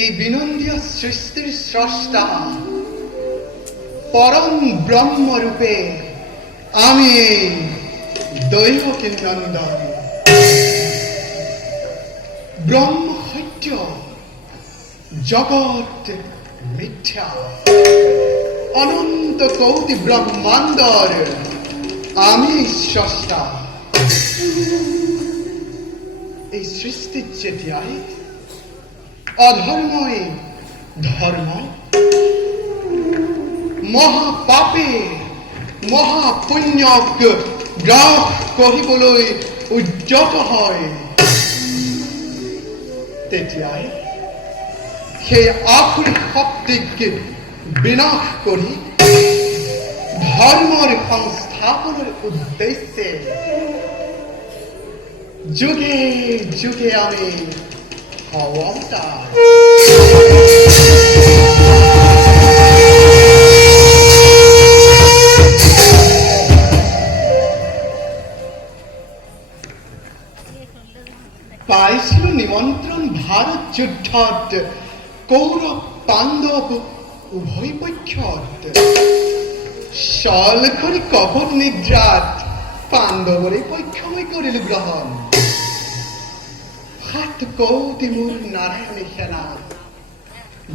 এই বিনন্দীয় সৃষ্টির স্রষ্টা পরম ব্রহ্মরূপে আমি দৈবকীনন্দন ব্রহ্ম সত্য জগৎ মিথ্যা অনন্ত কোটি ব্রহ্মাণ্ডর আমি স্রষ্টা। এই সৃষ্টির যেতিয়াই অধর্মই ধর্ম, মহাপাপে মহাপুণ্যক গ্ৰাস কৰিবলৈ উদ্যত হয়। তেতিয়াই সেই আখুৰি শক্তিক বিনাশ কৰি ধৰ্মৰ সংস্থাপনৰ উদ্দেশ্যে যুগে যুগে আমি অৱতাৰ পাইছিল নিমন্ত্ৰণ ভাৰত যুদ্ধত কৌৰৱ পাণ্ডৱ উভয় পক্ষত সলখৰি কপট নিদ্ৰাত পাণ্ডৱৰে পক্ষ মই কৰিলো গ্ৰহণ 7 কোটি মোৰ নাৰায়ণী সেনা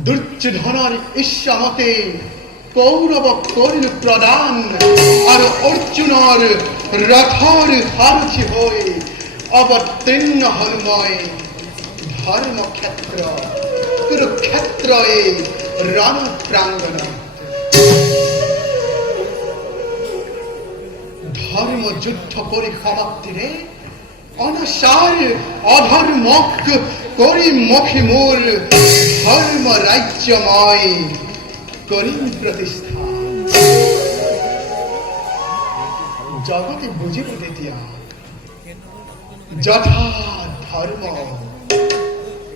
দুৰ্যোধনৰ ইচ্ছামতে কৌৰৱক কৰিলো প্ৰদান আৰু অৰ্জুনৰ ৰথৰ সাৰথি হৈ অৱতীৰ্ণ হল মই ধৰ্মক্ষেত্ৰ কুৰুক্ষেত্ৰই ৰণ প্ৰাংগণত ধৰ্ম যুদ্ধ পৰিসমাপ্তিৰে অনাচাৰ অধৰ্মক কৰি মুখী মোৰ ধৰ্ম ৰাজ্য মই কৰিম প্ৰতিষ্ঠা জগতে বুজিব তেতিয়া যথা ধৰ্ম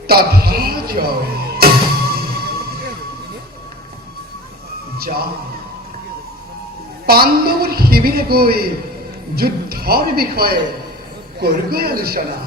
তথা জয় পাণ্ডৱৰ শিবিৰে গৈ যুদ্ধৰ বিষয়ে কৰগৈ আলোচনা